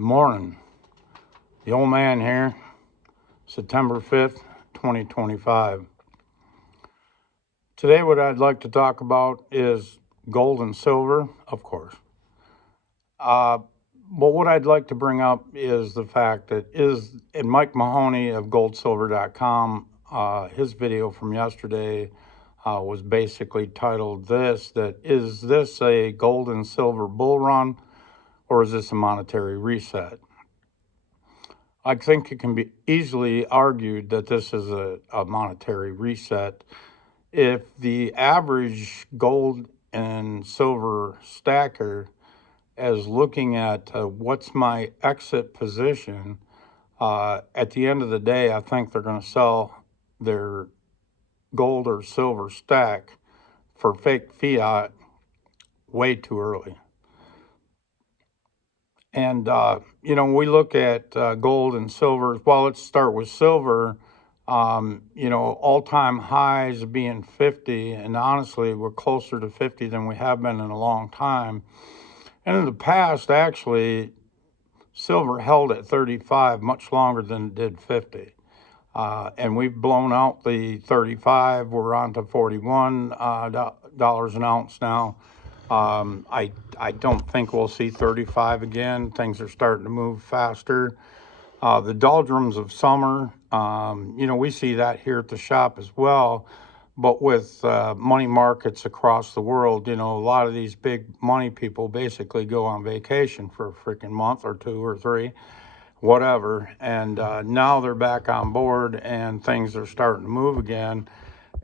Morning. The old man here, September 5th, 2025. Today what I'd like to talk about is gold and silver, of course. But what I'd like to bring up is the fact that Mike Mahoney of goldsilver.com, his video from yesterday was basically titled is this a gold and silver bull run, or is this a monetary reset? I think it can be easily argued that this is a monetary reset. If the average gold and silver stacker is looking at what's my exit position, at the end of the day, I think they're going to sell their gold or silver stack for fake fiat way too early. And, we look at gold and silver. Well, let's start with silver. All-time highs being 50, and honestly, we're closer to 50 than we have been in a long time. And in the past, actually, silver held at 35 much longer than it did 50. And we've blown out the 35. We're on to $41 an ounce now. I don't think we'll see 35 again. Things are starting to move faster. The doldrums of summer, we see that here at the shop as well. But with money markets across the world, a lot of these big money people basically go on vacation for a freaking month or two or three, whatever. And now they're back on board and things are starting to move again.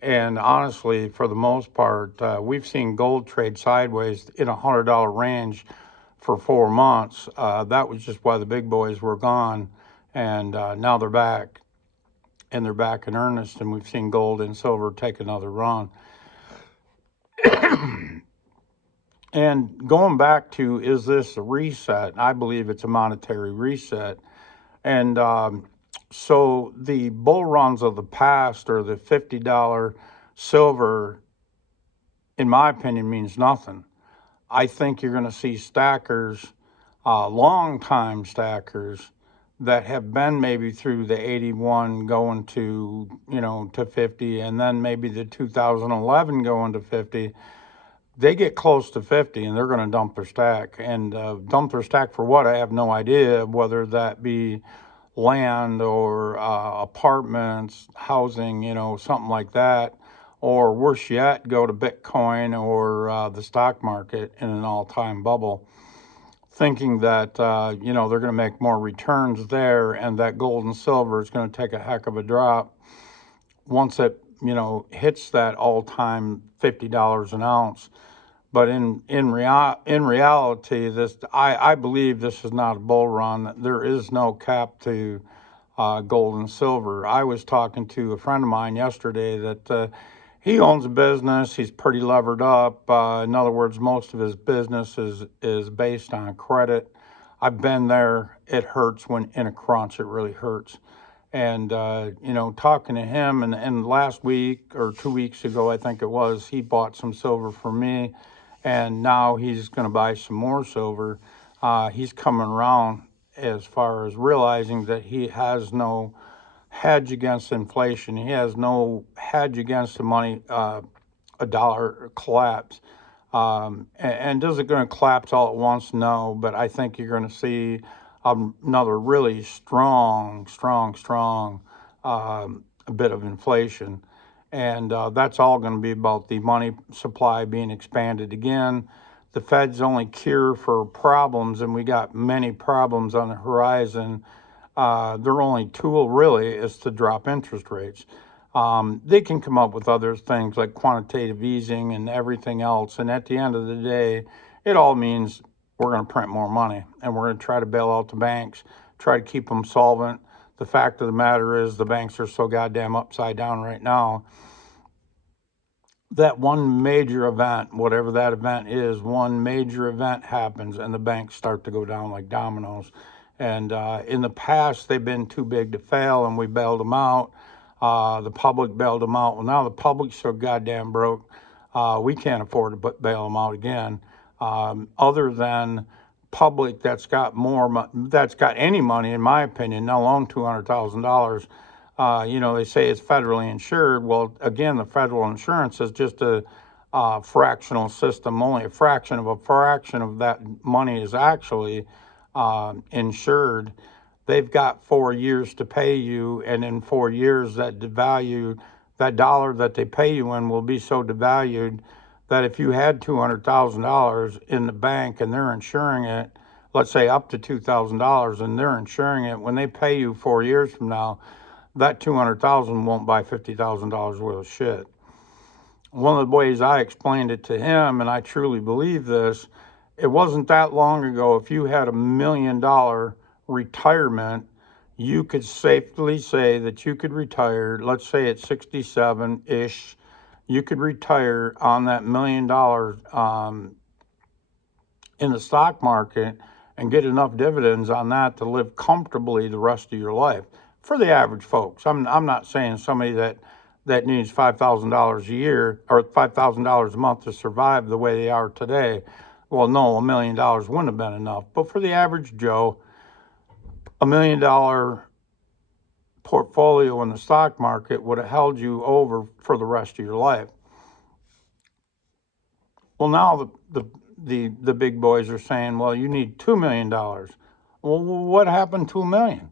And honestly, for the most part, we've seen gold trade sideways in $100 range for 4 months. That was just why the big boys were gone. And now they're back, and they're back in earnest. And we've seen gold and silver take another run. And going back to, is this a reset? I believe it's a monetary reset. And so the bull runs of the past, or the $50 silver, in my opinion, means nothing. I think you're going to see stackers, long-time stackers, that have been maybe through the 81 going to, to 50, and then maybe the 2011 going to 50. They get close to 50 and they're going to dump their stack. And dump their stack for what? I have no idea, whether that be land or apartments, housing, something like that. Or worse yet, go to Bitcoin or the stock market in an all-time bubble, thinking that, they're going to make more returns there, and that gold and silver is going to take a heck of a drop once it, hits that all-time $50 an ounce. But in reality, I believe this is not a bull run. There is no cap to gold and silver. I was talking to a friend of mine yesterday that he owns a business. He's pretty levered up. In other words, most of his business is based on credit. I've been there. It hurts when in a crunch. It really hurts. And, talking to him, and last week or 2 weeks ago, I think it was, he bought some silver for me, and now he's going to buy some more silver. He's coming around as far as realizing that he has no hedge against inflation. He has no hedge against the money, a dollar collapse. And is it going to collapse all at once? No, but I think you're going to see another really strong bit of inflation. And that's all going to be about the money supply being expanded again. The Fed's only cure for problems, and we got many problems on the horizon. Their only tool really is to drop interest rates. They can come up with other things like quantitative easing and everything else. And at the end of the day, it all means we're going to print more money, and we're going to try to bail out the banks, try to keep them solvent. The fact of the matter is the banks are so goddamn upside down right now that one major event, whatever that event is, one major event happens and the banks start to go down like dominoes. And in the past, they've been too big to fail, and we bailed them out. The public bailed them out. Well, now the public's so goddamn broke, we can't afford to bail them out again. Other than public that's got that's got any money, in my opinion, they'll own $200,000. They say it's federally insured. Well, again, the federal insurance is just a fractional system. Only a fraction of that money is actually insured. They've got 4 years to pay you, and in 4 years, that dollar that they pay you in will be so devalued that if you had $200,000 in the bank and they're insuring it, let's say up to $2,000, and they're insuring it, when they pay you 4 years from now, that $200,000 won't buy $50,000 worth of shit. One of the ways I explained it to him, and I truly believe this, it wasn't that long ago, if you had $1 million retirement, you could safely say that you could retire, let's say at 67-ish, you could retire on that $1 million in the stock market and get enough dividends on that to live comfortably the rest of your life. For the average folks, I'm not saying somebody that needs $5,000 a year or $5,000 a month to survive the way they are today. Well, no, $1 million wouldn't have been enough. But for the average Joe, $1 million portfolio in the stock market would have held you over for the rest of your life. Well, now the big boys are saying, well, you need $2 million. Well, what happened to $1 million?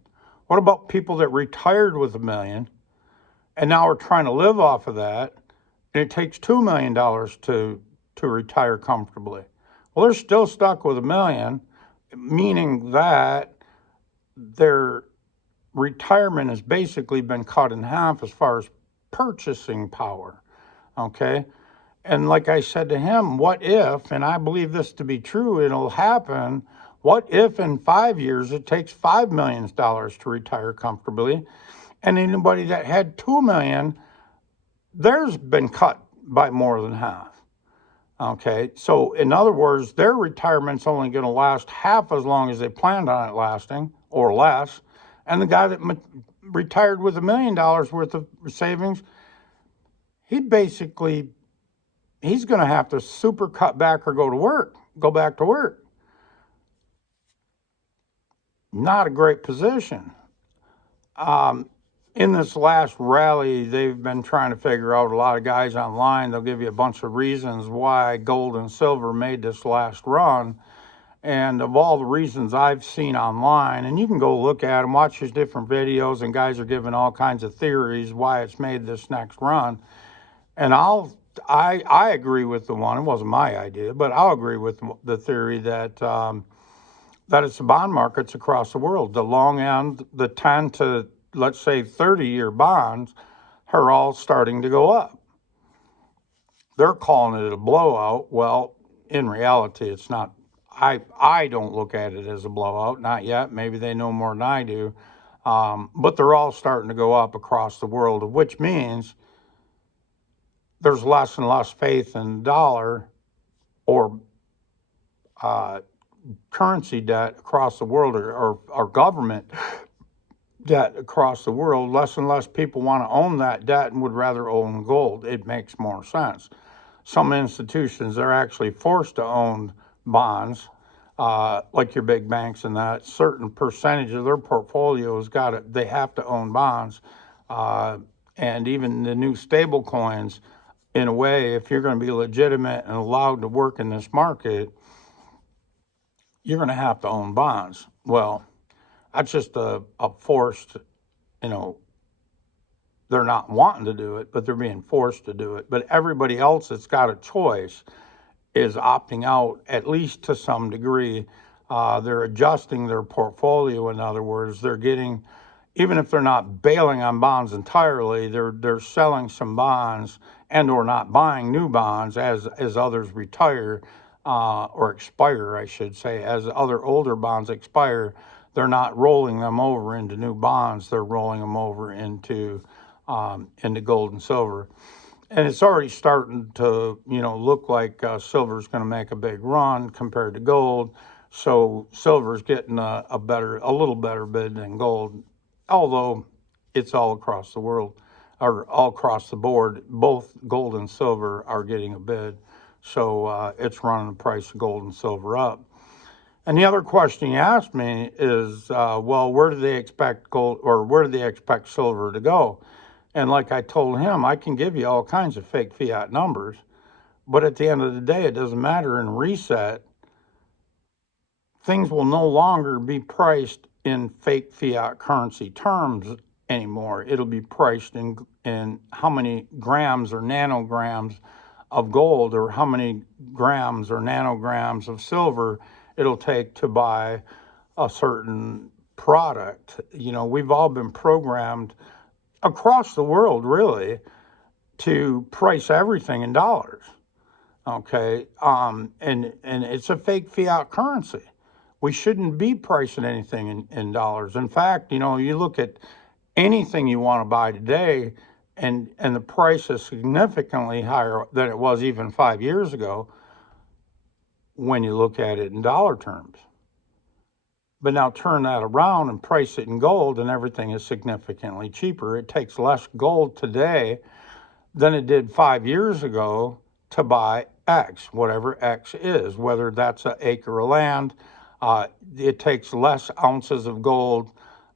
What about people that retired with $1 million and now are trying to live off of that, and it takes $2 million to retire comfortably? Well, they're still stuck with $1 million, meaning that their retirement has basically been cut in half as far as purchasing power, okay? And like I said to him, what if, and I believe this to be true, it'll happen, what if in 5 years it takes $5 million to retire comfortably, and anybody that had $2 million, theirs been cut by more than half, okay? So in other words, their retirement's only going to last half as long as they planned on it lasting, or less, and the guy that retired with $1 million worth of savings, he's going to have to super cut back or go back to work. Not a great position. In this last rally, they've been trying to figure out, a lot of guys online, they'll give you a bunch of reasons why gold and silver made this last run. And of all the reasons I've seen online, and you can go look at them, watch these different videos, and guys are giving all kinds of theories why it's made this next run. And I agree with the one, it wasn't my idea, but I'll agree with the theory that that it's the bond markets across the world. The long end, the 10 to, let's say, 30-year bonds are all starting to go up. They're calling it a blowout. Well, in reality, it's not. I don't look at it as a blowout, not yet. Maybe they know more than I do. But they're all starting to go up across the world, which means there's less and less faith in dollar or currency debt across the world, or government debt across the world. Less and less people want to own that debt and would rather own gold. It makes more sense. Some institutions are actually forced to own bonds, like your big banks, and that certain percentage of their portfolios they have to own bonds. And even the new stable coins, in a way, if you're going to be legitimate and allowed to work in this market, you're going to have to own bonds. Well, that's just a forced, they're not wanting to do it, but they're being forced to do it. But everybody else that's got a choice is opting out, at least to some degree. They're adjusting their portfolio. In other words, they're getting, even if they're not bailing on bonds entirely, they're selling some bonds and or not buying new bonds as others retire, or expire, I should say. As other older bonds expire, they're not rolling them over into new bonds. They're rolling them over into gold and silver. And it's already starting to, look like silver's going to make a big run compared to gold. So silver's getting a little better bid than gold, although it's all across the world, or all across the board. Both gold and silver are getting a bid. So it's running the price of gold and silver up. And the other question you asked me is, well, where do they expect gold, or where do they expect silver to go? And like I told him, I can give you all kinds of fake fiat numbers, but at the end of the day, it doesn't matter. In reset, things will no longer be priced in fake fiat currency terms anymore. It'll be priced in how many grams or nanograms of gold, or how many grams or nanograms of silver it'll take to buy a certain product. You know, we've all been programmed across the world, really, to price everything in dollars. Okay, and it's a fake fiat currency. We shouldn't be pricing anything in dollars. In fact, you know, you look at anything you want to buy today, and the price is significantly higher than it was even 5 years ago when you look at it in dollar terms. But now turn that around and price it in gold, and everything is significantly cheaper. It takes less gold today than it did 5 years ago to buy X, whatever X is, whether that's an acre of land. It takes less ounces of gold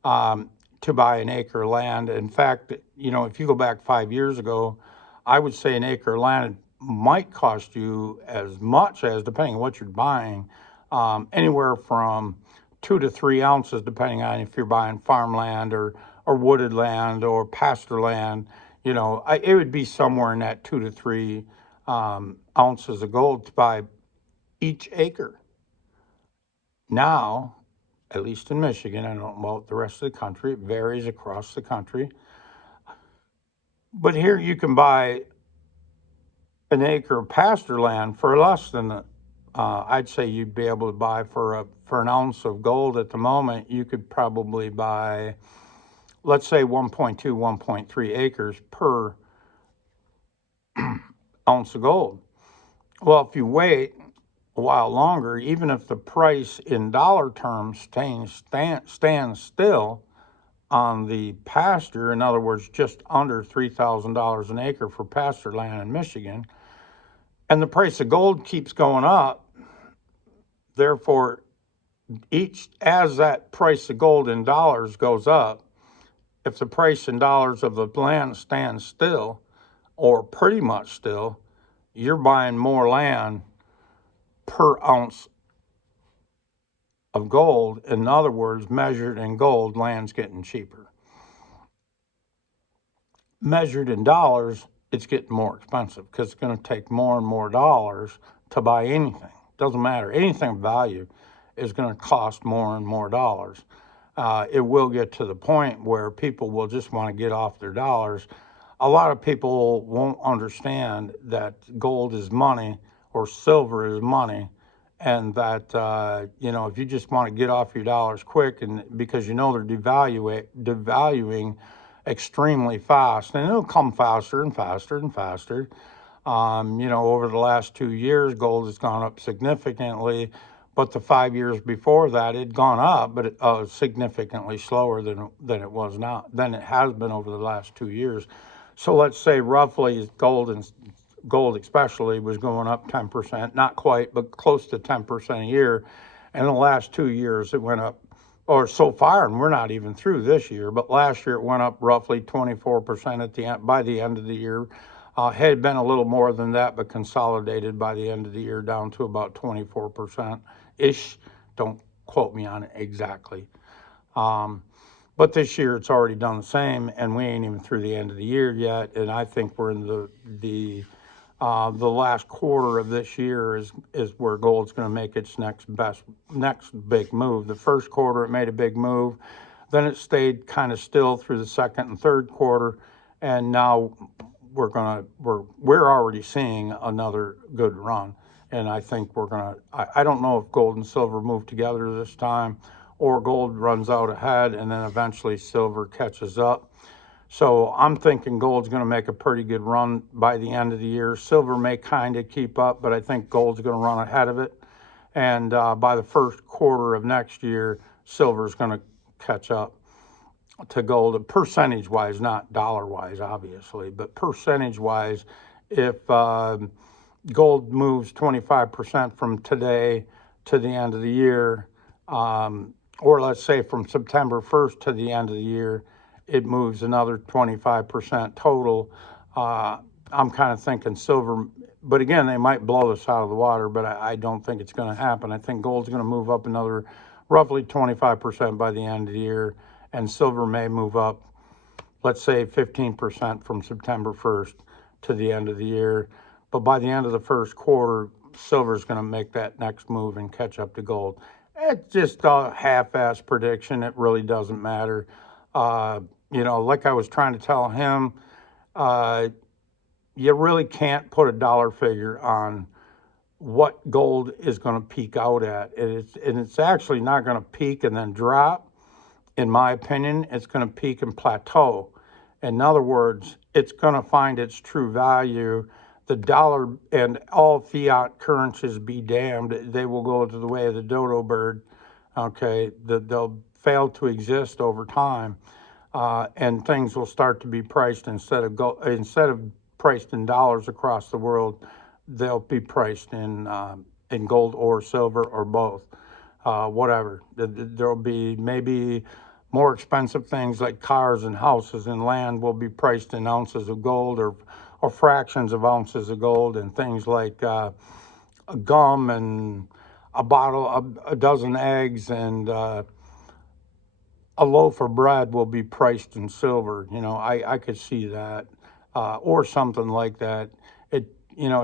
to buy an acre of land. In fact, you know, if you go back 5 years ago, I would say an acre of land might cost you as much as, depending on what you're buying, anywhere from 2 to 3 ounces, depending on if you're buying farmland or wooded land or pasture land. You know, it would be somewhere in that 2 to 3 ounces of gold to buy each acre. Now, at least in Michigan, I don't know about the rest of the country, it varies across the country. But here you can buy an acre of pasture land for less than I'd say you'd be able to buy for an ounce of gold at the moment. You could probably buy, let's say, 1.2, 1.3 acres per ounce of gold. Well, if you wait a while longer, even if the price in dollar terms stands still on the pasture, in other words, just under $3,000 an acre for pasture land in Michigan, and the price of gold keeps going up, therefore, as that price of gold in dollars goes up, if the price in dollars of the land stands still, or pretty much still, you're buying more land per ounce of gold. In other words, measured in gold, land's getting cheaper. Measured in dollars, it's getting more expensive because it's going to take more and more dollars to buy anything. Doesn't matter. Anything of value is going to cost more and more dollars. It will get to the point where people will just want to get off their dollars. A lot of people won't understand that gold is money or silver is money, and that you know, if you just want to get off your dollars quick, and because you know they're devaluing extremely fast, and it'll come faster and faster and faster. You know, over the last 2 years, gold has gone up significantly, but the 5 years before that, it'd gone up, but significantly slower than it was now, than it has been over the last 2 years. So let's say roughly gold especially was going up 10%, not quite, but close to 10% a year. And in the last 2 years, it went up, or so far, and we're not even through this year, but last year it went up roughly 24% at the end, by the end of the year. Had been a little more than that, but consolidated by the end of the year down to about 24% ish. Don't quote me on it exactly. But this year it's already done the same, and we ain't even through the end of the year yet. And I think we're in the last quarter of this year is where gold's going to make its next big move. The first quarter it made a big move, then it stayed kind of still through the second and third quarter, and now we're already seeing another good run. And I think I don't know if gold and silver move together this time, or gold runs out ahead and then eventually silver catches up. So I'm thinking gold's going to make a pretty good run by the end of the year. Silver may kind of keep up, but I think gold's going to run ahead of it. And by the first quarter of next year, silver's going to catch up to gold, percentage-wise, not dollar-wise, obviously, but percentage-wise. If gold moves 25% from today to the end of the year, or let's say from September 1st to the end of the year, it moves another 25% total. I'm kind of thinking silver, but again, they might blow this out of the water, but I don't think it's going to happen. I think gold's going to move up another roughly 25% by the end of the year, and silver may move up, let's say 15% from September 1st to the end of the year. But by the end of the first quarter, silver is going to make that next move and catch up to gold. It's just a half-ass prediction. It really doesn't matter. Like I was trying to tell him, you really can't put a dollar figure on what gold is going to peak out at. And it's actually not going to peak and then drop. In my opinion, it's going to peak and plateau. In other words, it's going to find its true value. The dollar and all fiat currencies be damned. They will go to the way of the dodo bird. Okay, they'll fail to exist over time, and things will start to be priced instead of priced in dollars across the world. They'll be priced in gold or silver or both. Whatever. There'll be maybe more expensive things like cars and houses and land will be priced in ounces of gold or fractions of ounces of gold, and things like gum and a dozen eggs and a loaf of bread will be priced in silver. I could see that, or something like that. It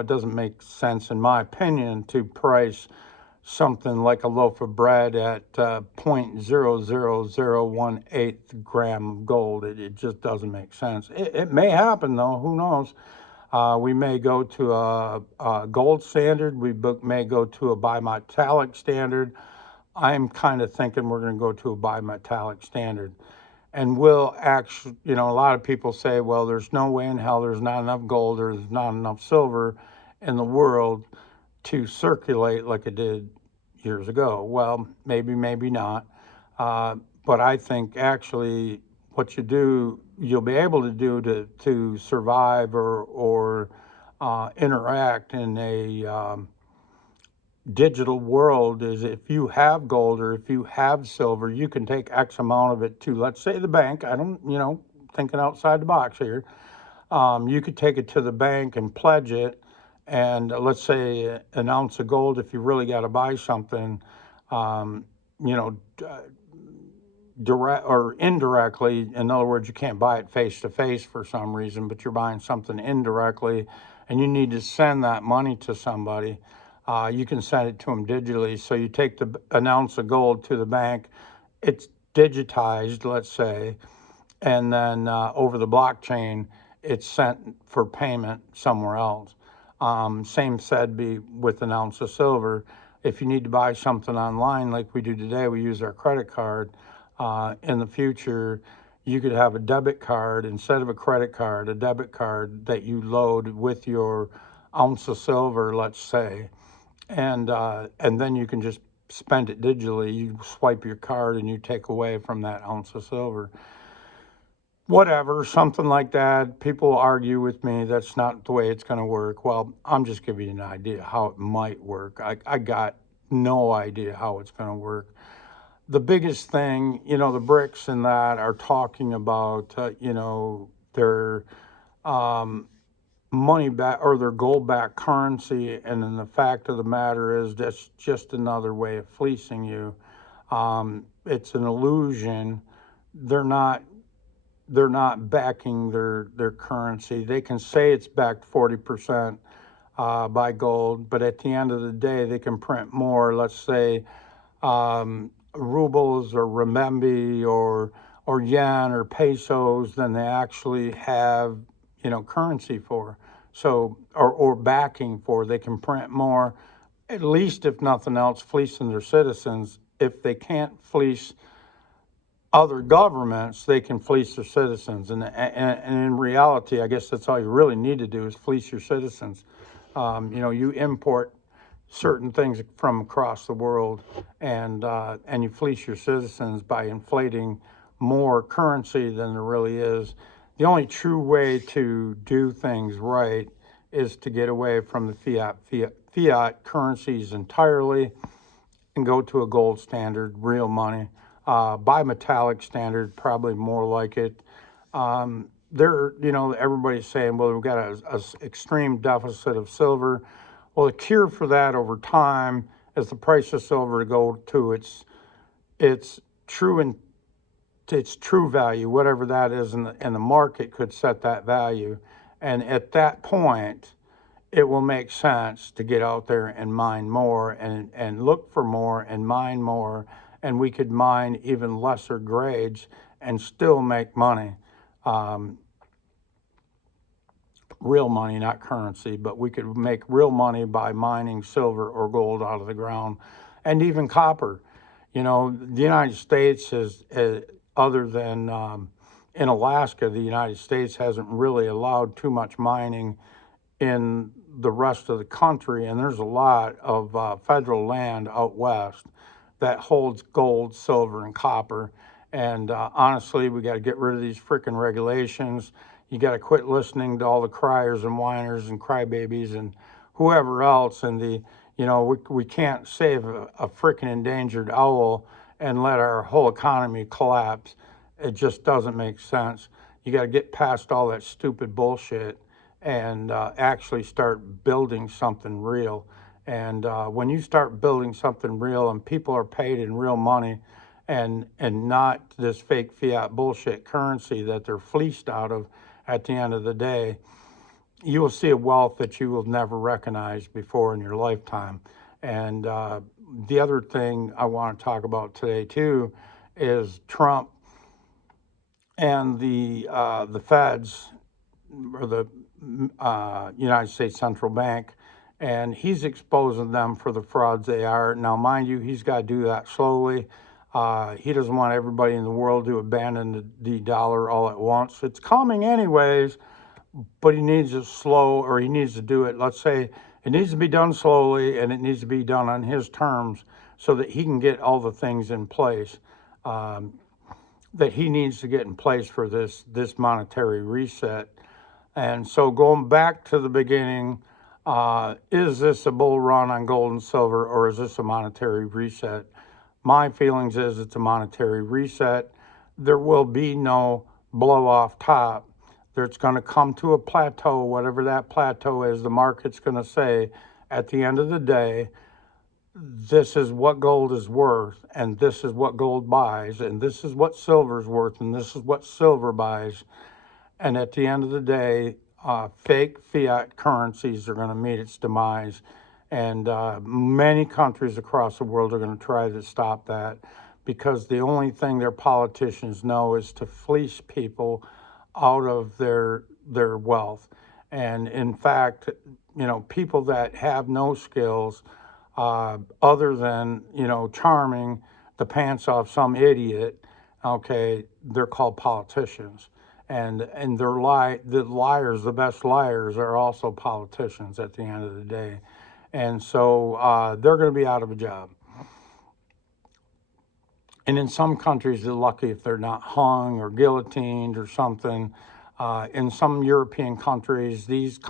doesn't make sense, in my opinion, to price something like a loaf of bread at 0.00018 gram of gold. It just doesn't make sense. It may happen, though. Who knows? We may go to a gold standard. We may go to a bimetallic standard. I'm kind of thinking we're going to go to a bimetallic standard. And we'll actually, a lot of people say, well, there's no way in hell there's not enough gold or there's not enough silver in the world to circulate like it did years ago. Well, maybe not. But I think actually what you'll be able to do to survive or interact in a digital world is, if you have gold or if you have silver, you can take X amount of it to, let's say, the bank. I don't, thinking outside the box here. You could take it to the bank and pledge it. And let's say an ounce of gold, if you really got to buy something, direct or indirectly. In other words, you can't buy it face to face for some reason, but you're buying something indirectly and you need to send that money to somebody. You can send it to them digitally. So you take an ounce of gold to the bank, it's digitized, let's say, and then over the blockchain, it's sent for payment somewhere else. Same said be with an ounce of silver. If you need to buy something online like we do today, we use our credit card. In the future, you could have a debit card instead of a credit card, a debit card that you load with your ounce of silver, let's say, and then you can just spend it digitally. You swipe your card and you take away from that ounce of silver. Whatever, something like that. People argue with me that's not the way it's going to work. Well, I'm just giving you an idea how it might work. I got no idea how it's going to work. The biggest thing, the BRICS and that are talking about, their money back or their gold back currency. And then the fact of the matter is that's just another way of fleecing you. It's an illusion. They're not backing their currency. They can say it's backed 40% by gold, but at the end of the day, they can print more, let's say, rubles or renminbi or yen or pesos than they actually have, currency for. So, or backing for. They can print more, at least if nothing else, fleecing their citizens. If they can't fleece other governments, they can fleece their citizens. And in reality, I guess that's all you really need to do is fleece your citizens. You import certain things from across the world, and you fleece your citizens by inflating more currency than there really is. The only true way to do things right is to get away from the fiat currencies entirely and go to a gold standard, real money. Bimetallic standard, probably more like it. Everybody's saying, well, we've got a extreme deficit of silver. Well, the cure for that over time is the price of silver to go to its true and its true value, whatever that is, and the market could set that value. And at that point, it will make sense to get out there and mine more and look for more and mine more. And we could mine even lesser grades and still make money. Um, Real money, not currency, but we could make real money by mining silver or gold out of the ground and even copper. The United States other than in Alaska, the United States hasn't really allowed too much mining in the rest of the country, and there's a lot of federal land out west that holds gold, silver, and copper. And honestly, we got to get rid of these freaking regulations. You got to quit listening to all the criers and whiners and crybabies and whoever else. And we can't save a freaking endangered owl and let our whole economy collapse. It just doesn't make sense. You got to get past all that stupid bullshit and actually start building something real. And when you start building something real and people are paid in real money and not this fake fiat bullshit currency that they're fleeced out of at the end of the day, you will see a wealth that you will never recognize before in your lifetime. And the other thing I want to talk about today too is Trump and the feds, or the United States Central Bank, and he's exposing them for the frauds they are. Now, mind you, he's got to do that slowly. He doesn't want everybody in the world to abandon the dollar all at once. It's coming anyways, but he needs it slow, or he needs to do it. Let's say it needs to be done slowly, and it needs to be done on his terms so that he can get all the things in place that he needs to get in place for this monetary reset. And so going back to the beginning, is this a bull run on gold and silver, or is this a monetary reset? My feelings is it's a monetary reset. There will be no blow off top. It's going to come to a plateau, whatever that plateau is. The market's going to say at the end of the day, this is what gold is worth, and this is what gold buys, and this is what silver is worth, and this is what silver buys. And at the end of the day, fake fiat currencies are going to meet its demise. And many countries across the world are going to try to stop that, because the only thing their politicians know is to fleece people out of their wealth. And in fact, people that have no skills other than, charming the pants off some idiot, okay, they're called politicians. And the liars, the best liars, are also politicians at the end of the day. And so they're going to be out of a job. And in some countries, they're lucky if they're not hung or guillotined or something. In some European countries, these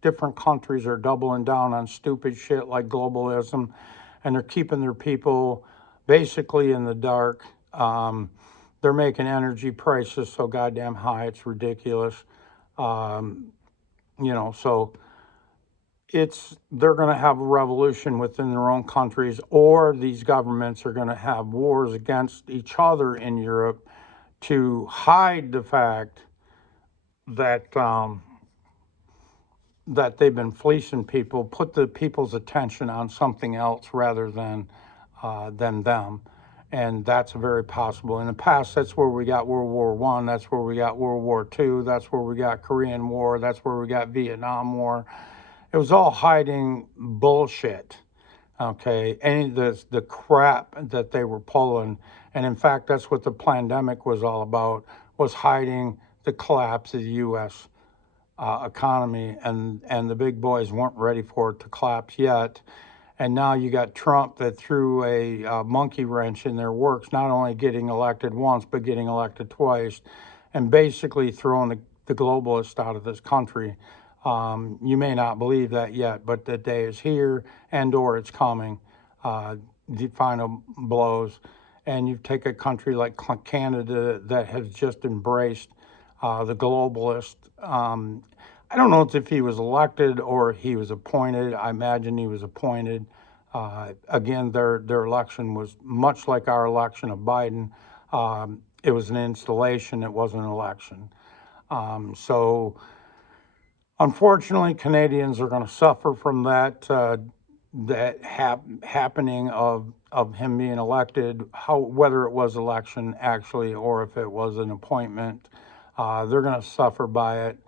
different countries are doubling down on stupid shit like globalism, and they're keeping their people basically in the dark. They're making energy prices so goddamn high, it's ridiculous. So they're going to have a revolution within their own countries, or these governments are going to have wars against each other in Europe to hide the fact that that they've been fleecing people, put the people's attention on something else rather than them. And that's very possible. In the past, that's where we got World War I, that's where we got World War II, that's where we got Korean War, that's where we got Vietnam War. It was all hiding bullshit, okay? Any of the crap that they were pulling. And in fact, that's what the pandemic was all about, was hiding the collapse of the U.S. Economy, and the big boys weren't ready for it to collapse yet. And now you got Trump that threw a monkey wrench in their works, not only getting elected once, but getting elected twice, and basically throwing the globalists out of this country. You may not believe that yet, but the day is here, and or it's coming. the final blows. And you take a country like Canada that has just embraced the globalist. I don't know if he was elected or he was appointed. I imagine he was appointed. Again, their election was much like our election of Biden. It was an installation. It wasn't an election. So unfortunately, Canadians are going to suffer from that happening of him being elected. Whether it was election actually or if it was an appointment, they're going to suffer by it.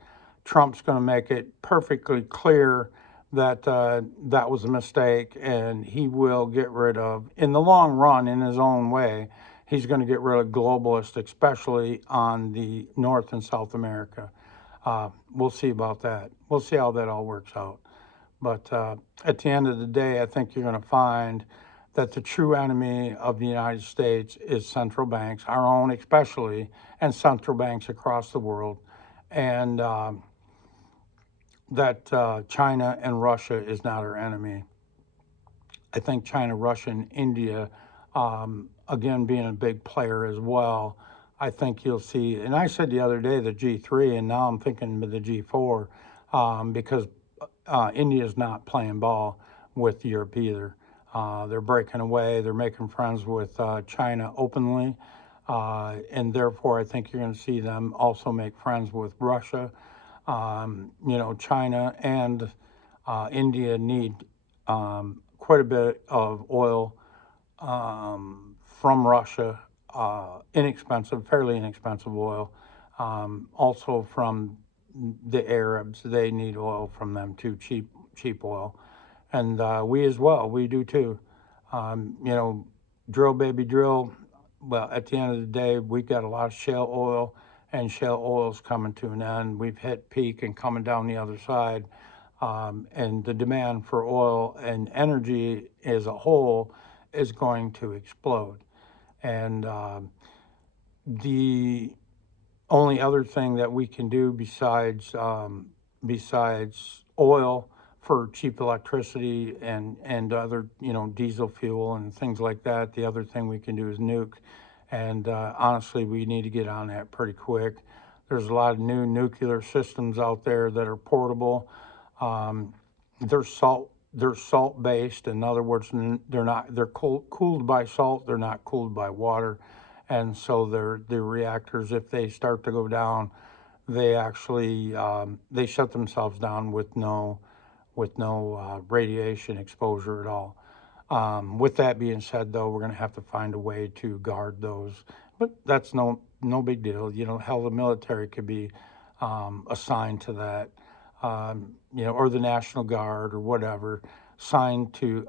Trump's going to make it perfectly clear that that was a mistake, and he will get rid of, in the long run, in his own way, he's going to get rid of globalists, especially on the North and South America. We'll see about that. We'll see how that all works out. But at the end of the day, I think you're going to find that the true enemy of the United States is central banks, our own especially, and central banks across the world. And that China and Russia is not our enemy. I think China, Russia, and India, again, being a big player as well, I think you'll see, and I said the other day the G3, and now I'm thinking of the G4, because India's not playing ball with Europe either. They're breaking away. They're making friends with China openly, and therefore I think you're going to see them also make friends with Russia. China and India need quite a bit of oil from Russia, fairly inexpensive oil. Also from the Arabs, they need oil from them too, cheap oil. And we as well, we do too. Drill, baby, drill. Well, at the end of the day, we've got a lot of shale oil, and shale oil's coming to an end. We've hit peak and coming down the other side. And the demand for oil and energy as a whole is going to explode. And the only other thing that we can do besides oil for cheap electricity and other diesel fuel and things like that, the other thing we can do is nuke. And honestly, we need to get on that pretty quick. There's a lot of new nuclear systems out there that are portable. They're salt based. In other words, they're cooled by salt. They're not cooled by water, and so the reactors, if they start to go down, they actually they shut themselves down with no radiation exposure at all. With that being said, though, we're going to have to find a way to guard those, but that's no big deal. Hell, the military could be assigned to that. Or the National Guard or whatever, assigned to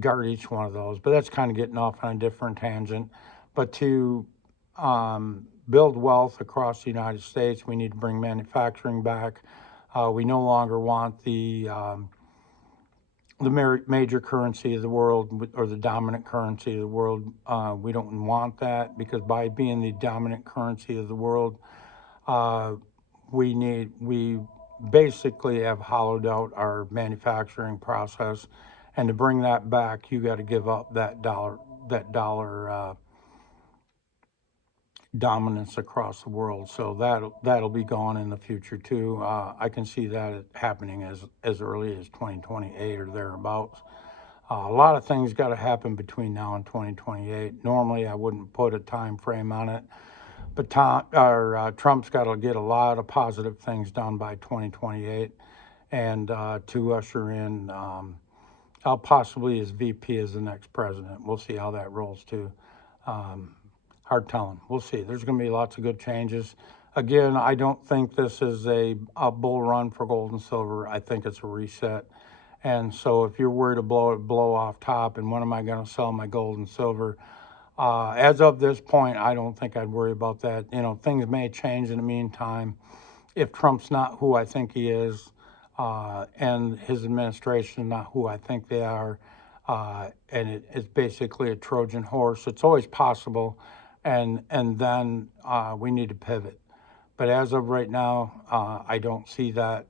guard each one of those. But that's kind of getting off on a different tangent. But to build wealth across the United States, we need to bring manufacturing back. We no longer want the major currency of the world or the dominant currency of the world. We don't want that, because by being the dominant currency of the world, we basically have hollowed out our manufacturing process, and to bring that back, you got to give up that dollar dominance across the world. So that'll be gone in the future too. I can see that happening as early as 2028 or thereabouts. A lot of things got to happen between now and 2028. Normally, I wouldn't put a time frame on it, but Trump's got to get a lot of positive things done by 2028, and to usher in possibly as VP as the next president. We'll see how that rolls too. Hard telling. We'll see. There's going to be lots of good changes. Again, I don't think this is a bull run for gold and silver. I think it's a reset. And so if you're worried to blow off top, and when am I going to sell my gold and silver? As of this point, I don't think I'd worry about that. Things may change in the meantime. If Trump's not who I think he is, and his administration is not who I think they are, and it's basically a Trojan horse, it's always possible, and then we need to pivot. But as of right now, I don't see that,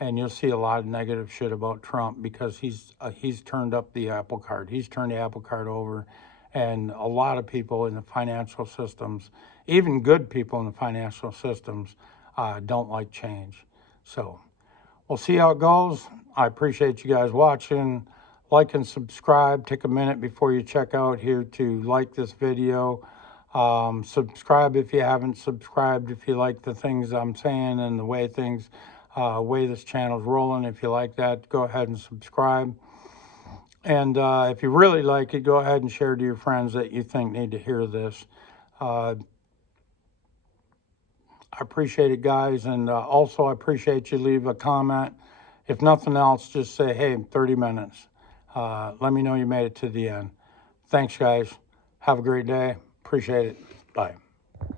and you'll see a lot of negative shit about Trump because he's turned up the apple cart. He's turned the apple cart over, and a lot of people in the financial systems, even good people in the financial systems, don't like change. So we'll see how it goes. I appreciate you guys watching. Like and subscribe. Take a minute before you check out here to like this video. Subscribe if you haven't subscribed, if you like the things I'm saying and the way way this channel's rolling. If you like that, go ahead and subscribe. And if you really like it, go ahead and share to your friends that you think need to hear this. I appreciate it, guys. And also, I appreciate you leave a comment. If nothing else, just say, hey, 30 minutes. Let me know you made it to the end. Thanks, guys. Have a great day. Appreciate it. Bye.